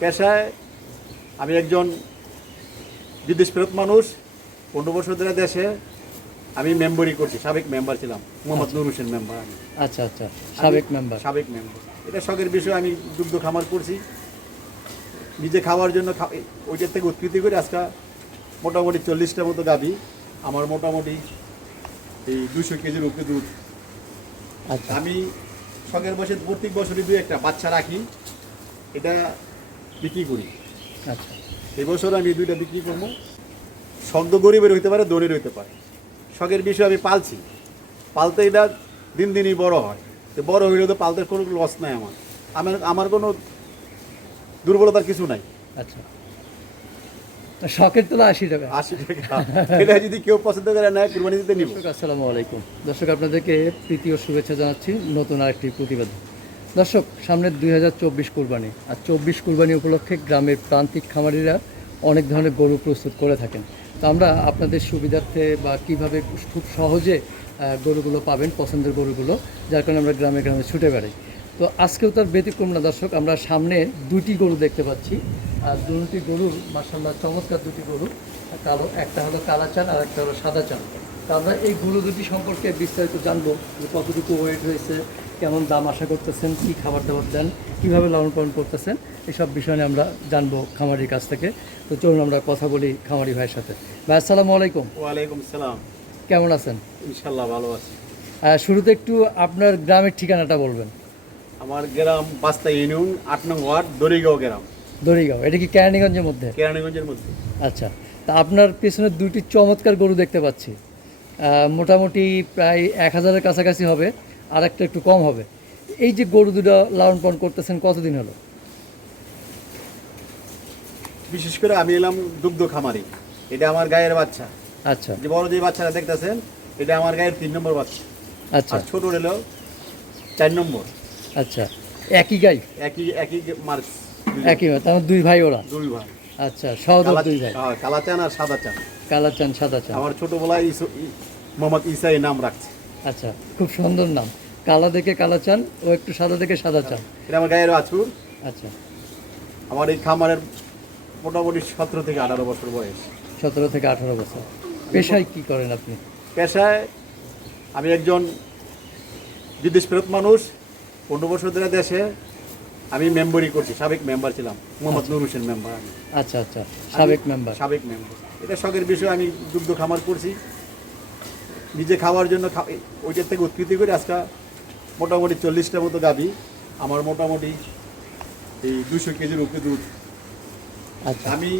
পেশায় আমি একজন বিদেশ ফেরত মানুষ পনেরো বছর ধরে দেশে আমি মেম্বারই করছি সাবেক মেম্বার ছিলাম মোহাম্মদ নুর হোসেন মেম্বার আমি। আচ্ছা আচ্ছা সাবেক মেম্বার। সাবেক মেম্বার। এটা শখের বিষয় আমি দুগ্ধ খামার করছি। নিজে খাওয়ার জন্য ওইটার থেকে উৎকৃতি করে আজকে মোটামুটি চল্লিশটার মতো গাবি আমার মোটামুটি এই দুশো কেজির উপরে দুধ। আচ্ছা। আমি শখের বসে প্রত্যেক বছরই দুই একটা বাচ্চা রাখি। এটা বিক্রি করি। আচ্ছা। এবছর আমি দুইটা বিক্রি করব। শব্দ গরিবের হইতে পারে দরির হইতে পারে। শখের বিষয় আমি পালছি। পালতে এটা দিন দিনই বড় হয়। তো বড় হইলে তো পালতে কোনো লস নাই আমার। আমার আমার কোনো দুর্বলতার কিছু নাই। আচ্ছা। শখের তোলা আশি টাকা। আশি টাকা। এটা যদি কেউ পছন্দ করে নেয় কুরবানি দিতে নিব। আসসালামু আলাইকুম। দর্শক আপনাদেরকে প্রীতি ও শুভেচ্ছা জানাচ্ছি। নতুন আরেকটি প্রতিবেদন। দর্শক, সামনে দুই হাজার চব্বিশ কুরবানি। আর চব্বিশ কুরবানি উপলক্ষে গ্রামের প্রান্তিক খামারিরা অনেক ধরনের গরু প্রস্তুত করে থাকেন। তো আমরা আপনাদের সুবিধার্থে বা কীভাবে খুব সহজে গরুগুলো পাবেন, পছন্দের গরুগুলো, যার কারণে আমরা গ্রামে গ্রামে ছুটে বেড়াই। তো আজকেও তার ব্যতিক্রম না দর্শক, আমরা সামনে দুটি গরু দেখতে পাচ্ছি। আর দুটি গরুর মাসাল্লাহ চমৎকার দুটি গরু। কালো, একটা হলো কালা চান আর একটা হলো সাদা চান তো আমরা এই গরু দুটি সম্পর্কে বিস্তারিত জানব যে কতটুকু ওয়েট হয়েছে কেমন দাম আশা করতেছেন কি খাবার দাবার দেন কীভাবে লালন পালন করতেছেন এসব বিষয় নিয়ে আমরা জানব খামারির কাছ থেকে। তো চলুন আমরা কথা বলি খামারি ভাইয়ের সাথে। ভাই আসসালামু আলাইকুম। ওয়ালাইকুম সালাম। কেমন আছেন? ইনশাল্লাহ ভালো আছি। শুরুতে একটু আপনার গ্রামের ঠিকানাটা বলবেন। আমার গ্রাম বাস্তা ইউনিয়ন আট নং ওয়ার্ড দরিগাঁও গ্রাম। দড়িগাঁও। এটা কি কেরানীগঞ্জের মধ্যে? কেরানীগঞ্জের মধ্যে। আচ্ছা। তা আপনার পেছনে দুটি চমৎকার গরু দেখতে পাচ্ছি। মোটামুটি প্রায় এক হাজারের কাছাকাছি হবে। আর একটা একটু কম হবে। এই যে গরু দুটো লালন পালন করতেছেন কতদিন হলো? বিশেষ করে আমি এলাম দুগ্ধ খামারি। এটা আমার গায়ের বাচ্চা। আচ্ছা। যে বড় যে বাচ্চাটা দেখতেছেন এটা আমার গায়ের তিন নম্বর বাচ্চা। আচ্ছা। ছোট হলো চার নম্বর। আচ্ছা। একই গাই? একই একই মার্চ একই তার দুই ভাই ওরা? দুই ভাই। আচ্ছা সহদর দুই ভাই। হ্যাঁ, কালা চান আর সাদা চান কালা চান সাদা চান আমার ছোটবেলায় মোহাম্মদ ইসাই নাম রাখছে। আচ্ছা খুব সুন্দর নাম। কালা দেখে কালা চান ও একটু সাদা দেখে সাদা চান। এটা আমার গায়ের বাছুর আচ্ছা। আমার এই খামারের মোটামুটি সতেরো থেকে আঠারো বছর বয়স। সতেরো থেকে আঠারো বছর। পেশায় কি করেন আপনি? পেশায় আমি একজন বিদেশ ফেরত মানুষ পনেরো বছর ধরে দেশে। আমি মেম্বারই করছি সাবেক মেম্বার ছিলাম মোহাম্মদ নুর হোসেন মেম্বার। আমি আচ্ছা আচ্ছা সাবেক মেম্বার। সাবেক মেম্বার। এটা শখের বিষয় আমি দুগ্ধ খামার করছি। নিজে খাওয়ার জন্য ওইটার থেকে উৎকৃতি করে আজকে মোটামুটি চল্লিশটার মতো গাবি আমার মোটামুটি এই দুশো কেজির উপরে দুধ। আচ্ছা। আমি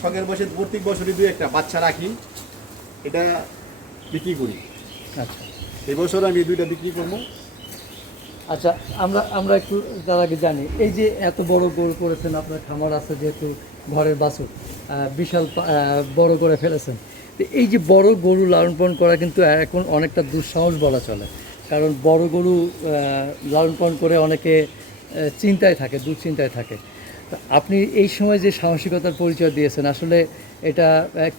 শখের বসে প্রত্যেক বছরই দুই একটা বাচ্চা রাখি। এটা বিক্রি করি। আচ্ছা। এই বছর আমি দুইটা বিক্রি করব। আচ্ছা আমরা আমরা একটু তার আগে জানি এই যে এত বড় গরু করেছেন আপনার খামার আছে যেহেতু ঘরের বাছুর বিশাল বড় করে ফেলেছেন। তো এই যে বড় গরু লালন পালন করা কিন্তু এখন অনেকটা দুঃসাহস বলা চলে। কারণ বড় গরু লালন পালন করে অনেকে চিন্তায় থাকে দুশ্চিন্তায় থাকে। আপনি এই সময় যে সাহসিকতার পরিচয় দিয়েছেন আসলে এটা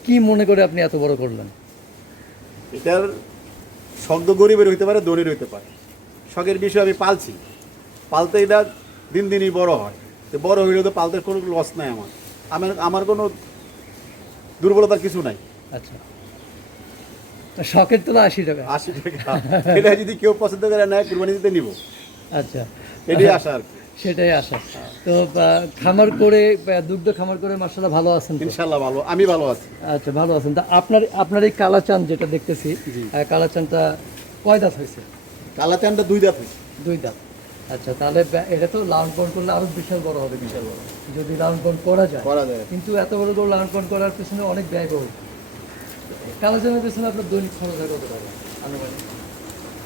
কি মনে করে আপনি এত বড় করলেন? এটার শব্দ গরিবের হইতে পারে দরির হইতে পারে। শখের বিষয় আমি পালছি। পালতে এটা দিন দিনই বড় হয়। তো বড় হইলে তো পালতে কোনো লস নাই আমার। আমার আমার কোনো দুর্বলতার কিছু নাই। আচ্ছা। শখের তোলা আশি টাকা। আশি টাকা। এটা যদি কেউ পছন্দ করে নেয় কুরবানি দিতে নিব। আচ্ছা। এটাই আশা আর কি। সেটাই আশা। তো খামার করে দুগ্ধ খামার করে মাসাল্লাহ ভালো আছেন? ইনশাল্লাহ ভালো। আমি ভালো আছি। আচ্ছা ভালো আছেন। তা আপনার আপনার এই কালাচান যেটা দেখতেছি কালাচানটা কয় দাঁত হয়েছে? কালা চানটা দুই দাঁত হয়েছে। দুই দাঁত। আচ্ছা তাহলে এটা তো লালন পালন করলে আরও বিশাল বড় হবে বিশাল বড় যদি লালন পালন করা যায়। করা যায়। কিন্তু এত বড় লালন পালন করার পিছনে অনেক ব্যয়বহুল। কালাচানের পিছনে আপনার দৈনিক খরচ হয় কত টাকা আনুমানিক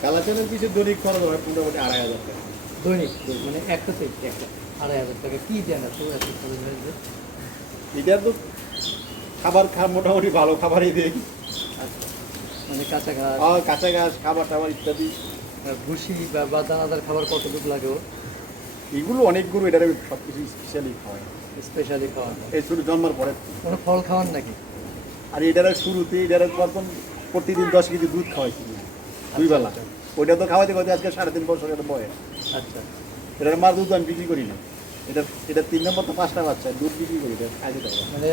কালা চানের পিছিয়ে দৈনিক খরচ হয় মোটামুটি আড়াই হাজার টাকা। দৈনিক মানে একটা একটাতে একটা আড়াই হাজার টাকা। কি দেন এত এত খরচ হয়ে এটা তো খাবার খা মোটামুটি ভালো খাবারই দেয় আচ্ছা মানে কাঁচা ঘাস। কাঁচা ঘাস খাবার টাবার ইত্যাদি। ভুসি বা দানাদার খাবার কতটুকু লাগে ওর এগুলো অনেকগুলো এটার সব কিছু স্পেশালি খাওয়ায়। স্পেশালি খাওয়ার এই শুরু জন্মার পরে। কোনো ফল খাওয়ান নাকি? আর এটার শুরুতে এটার প্রথম প্রতিদিন দশ কেজি দুধ খাওয়াইছি। দুই বেলা ওইটা তো খাওয়াইতে খাওয়াইতে আজকে সাড়ে তিন বছর এটা বয়স আচ্ছা। এটার মার দুধ আমি বিক্রি করি না। এটা এটা তিন নম্বর তো পাঁচটা বাচ্চা দুধ বিক্রি করি এটা আগে মানে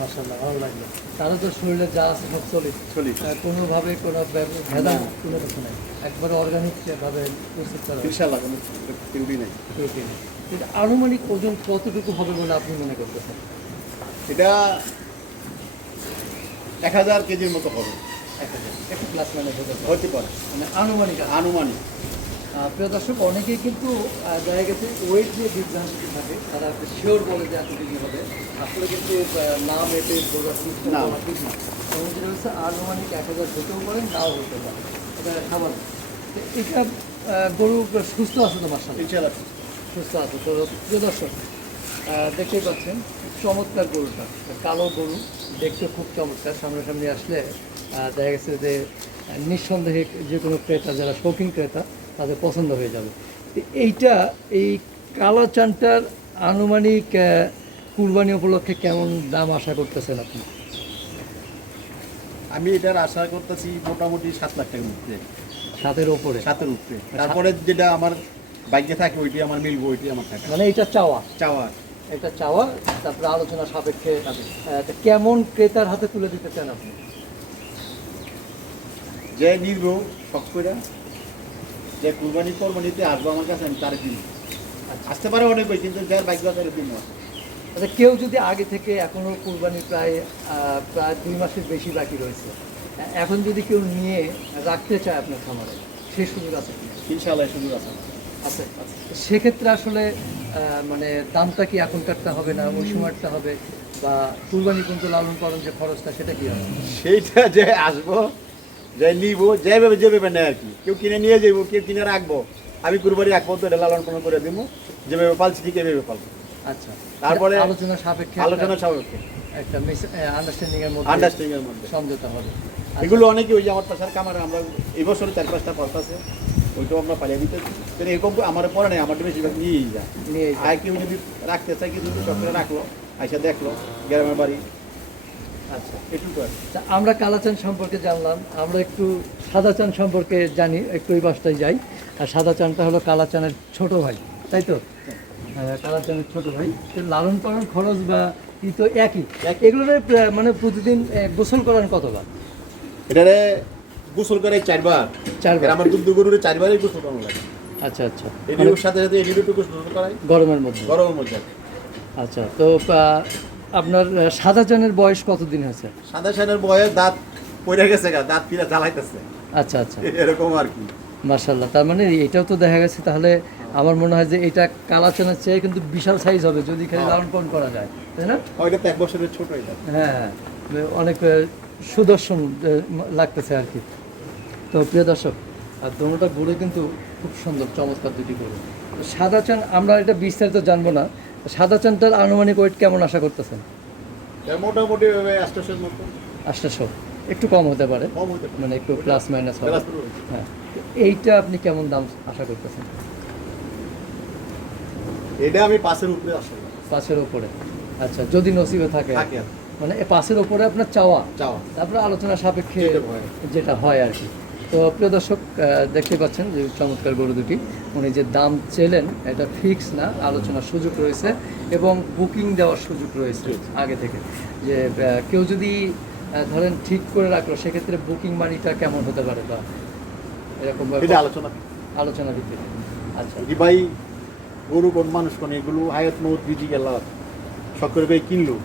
মাসাল্লাহ ভালো লাগল। তারও তো শরীরে যা আছে সব চলে। চলি। কোনোভাবে কোনো না। কোনো কিছু নাই। একবারে অর্গানিক ভাবে প্রস্তুত করা ইনশাল্লাহ কোনো ত্রুটি নেই। প্রোটিন কিন্তু আনুমানিক ওজন কতটুকু হবে বলে আপনি মনে করতেছেন? এটা এক হাজার কেজির মতো হবে। একটু প্লাস মাইনাস হতে পারে। মানে আনুমানিক। আনুমানিক। প্রিয় দর্শক অনেকেই কিন্তু দেখা গেছে ওয়েট নিয়ে বিভ্রান্তি থাকে। তারা শিওর বলে যে এত কেজি হবে। আসলে কিন্তু আহ, না মেপে বোঝা ঠিক না। ঠিক না। এবং যেটা হচ্ছে আনুমানিক এক হাজার হতেও পারে নাও হতে পারে। এটা স্বাভাবিক এটা গরু সুস্থ আছে তোমার সাথে সুস্থ আছে। তো প্রিয় দর্শক আহ, দেখতেই পাচ্ছেন চমৎকার গরুটা। কালো গরু দেখতে খুব চমৎকার। সামনাসামনি আসলে দেখা গেছে যে নিঃসন্দেহে যে কোনো ক্রেতা যারা শৌখিন ক্রেতা তাদের পছন্দ হয়ে যাবে। এইটা এই কালো চানটার আনুমানিক কুরবানি উপলক্ষে কেমন দাম আশা করতেছেন আপনি? আমি এটার আশা করতেছি মোটামুটি সাত লাখ টাকার মধ্যে। সাতের ওপরে সাতের উপরে। তারপরে যেটা আমার বাইকে থাকে ওইটি আমার মিলবো ওইটি আমার থাকে। মানে এটা চাওয়া? চাওয়া। এটা চাওয়া তারপরে আলোচনা সাপেক্ষে কেমন ক্রেতার হাতে তুলে দিতে চান আপনি? যে নিব শখ করে যে কুরবানি কোরবানিতে আসব আমার কাছে আমি তার কিনবো আসতে পারে অনেক বেশি, কিন্তু যার বাইক আছে দিন আচ্ছা কেউ যদি আগে থেকে এখনও কুরবানি প্রায় প্রায় দুই মাসের বেশি বাকি রয়েছে এখন যদি কেউ নিয়ে রাখতে চায় আপনার খামারে সেই সুযোগ আছে ইনশাল্লাহ সুযোগ আছে। আছে। সেক্ষেত্রে আসলে মানে দামটা কি এখনকারটা হবে না? ওই সময়টা হবে? বা কুরবানি কিন্তু লালন পালন যে খরচটা সেটা কি হবে? সেইটা যে আসব যে নিব যেভাবে যেভাবে নেয় আর কি। কেউ কিনে নিয়ে যাব কেউ কিনে রাখব। আমি কুরবানি এক পর্যন্ত এটা লালন পালন করে দিব যেভাবে পালছি ঠিক এভাবে পালবো। আচ্ছা। তারপরে আলোচনা সাপেক্ষে আলোচনা সাপেক্ষে। একটা আন্ডারস্ট্যান্ডিং এর মধ্যে আন্ডারস্ট্যান্ডিং এর মধ্যে। সমঝোতা হবে। এগুলো অনেকে ওই যে আমার পাশার কামারে আমরা এই বছরে চার পাঁচটা পথ আছে ওইটাও আমরা পালিয়ে দিতে কিন্তু এরকম আমার পরে নেই আমার বেশিরভাগ নিয়েই যায়। আর কেউ যদি রাখতে চায় কিছু সব করে রাখল আইসা দেখল গ্রামের বাড়ি। আচ্ছা। এটুকু আমরা কালাচান সম্পর্কে জানলাম আমরা একটু সাদা চান সম্পর্কে জানি একটু ওই বাসটায় যাই। আর সাদা চানটা হলো কালাচানের ছোট ভাই তাই তো? হ্যাঁ, কালাচানের ছোট ভাই। তো লালন পালন খরচ বা ই তো একই। এগুলোর মানে প্রতিদিন গোসল করান কতবার? এটারে গোসল করে চারবার। চারবার। আমার দুগ্ধ গরুরে চারবারই গোসল করানো লাগে। আচ্ছা আচ্ছা। এটির সাথে সাথে এটির একটু গোসল করাই। গরমের মধ্যে। গরমের মধ্যে। আচ্ছা তো আপনার সাদা চানের বয়স কতদিন হয়েছে? সাদা সানের বয়স দাঁত পড়ে গেছে গা দাঁত ফিরে জ্বালাইতেছে। আচ্ছা আচ্ছা। এরকম আর কি। মার্শাল্লাহ তার মানে এটাও তো দেখা গেছে তাহলে আমার মনে হয় যে এটা কালাচানের চেয়ে কিন্তু বিশাল সাইজ হবে যদি খালি লালন পালন করা যায় তাই না? ওইটা এক বছরের ছোট এটা হ্যাঁ অনেক আহ, সুদর্শন লাগতেছে আর কি। তো প্রিয় দর্শক আর দোনোটা গরু কিন্তু খুব সুন্দর চমৎকার দুটি তো সাদা চান আমরা এটা বিস্তারিত জানব না। সাদা চানটার আনুমানিক ওয়েট কেমন আশা করতেছেন? মোটামুটি একটু কম হতে পারে। মানে একটু প্লাস মাইনাস হবে। হ্যাঁ। এইটা আপনি কেমন দাম আশা করতেছেন? এটা আমি পাশের উপরে আসলে। পাঁচের উপরে। আচ্ছা যদি নসিবে থাকে। মানে এ পাঁচের ওপরে আপনার চাওয়া। চাওয়া। তারপরে আলোচনা সাপেক্ষে যেটা হয়। আর কি। তো প্রিয় দর্শক দেখতে পাচ্ছেন যে চমৎকার গরু দুটি। উনি যে দাম চেলেন এটা ফিক্স না আলোচনার সুযোগ রয়েছে এবং বুকিং দেওয়ার সুযোগ রয়েছে আগে থেকে। যে কেউ যদি ধরেন ঠিক করে রাখল সেক্ষেত্রে বুকিং মানিটা কেমন হতে পারে বা এরকম আলোচনা। আলোচনা ভিত্তিতে আচ্ছা। ভাই গরু কোন মানুষ কোন এগুলো হায়াত মৌত বিজি গেল। করে ভাই কিনলো।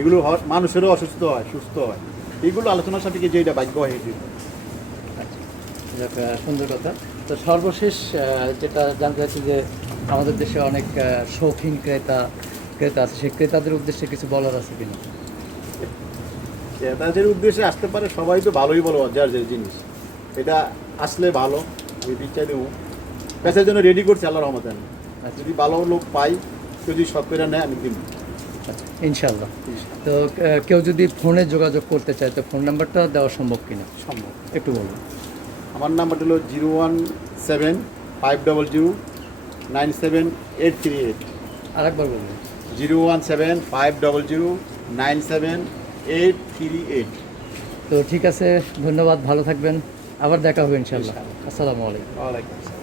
এগুলো মানুষেরও অসুস্থ হয় সুস্থ হয়। এগুলো আলোচনার সাপেক্ষে যেটা ভাগ্য হয় সেটা। আচ্ছা সুন্দর কথা। তো সর্বশেষ যেটা জানতে চাচ্ছি যে আমাদের দেশে অনেক শৌখিন ক্রেতা ক্রেতা আছে। সেই ক্রেতাদের উদ্দেশ্যে কিছু বলার আছে কিনা? তাদের উদ্দেশ্যে আসতে পারে সবাই তো ভালোই বলো যার যে জিনিস। এটা আসলে ভালো আমি বিচার দেবো পেশার জন্য রেডি করছি আল্লাহ রহমতে আমি। আচ্ছা। যদি ভালো লোক পাই যদি সব করে নেয় আমি কিনবো ইনশাল্লাহ তো কেউ যদি ফোনে যোগাযোগ করতে চায় তো ফোন নাম্বারটা দেওয়া সম্ভব কিনা? সম্ভব। একটু বলুন। আমার নাম্বারটা হলো zero one seven five double zero nine seven eight three eight. আরেকবার বলুন। Zero one seven five double zero nine seven eight three eight. তো ঠিক আছে ধন্যবাদ ভালো থাকবেন। আবার দেখা হবে ইনশাল্লাহ আসসালামু আলাইকুম। ওয়ালাইকুম আসসালাম।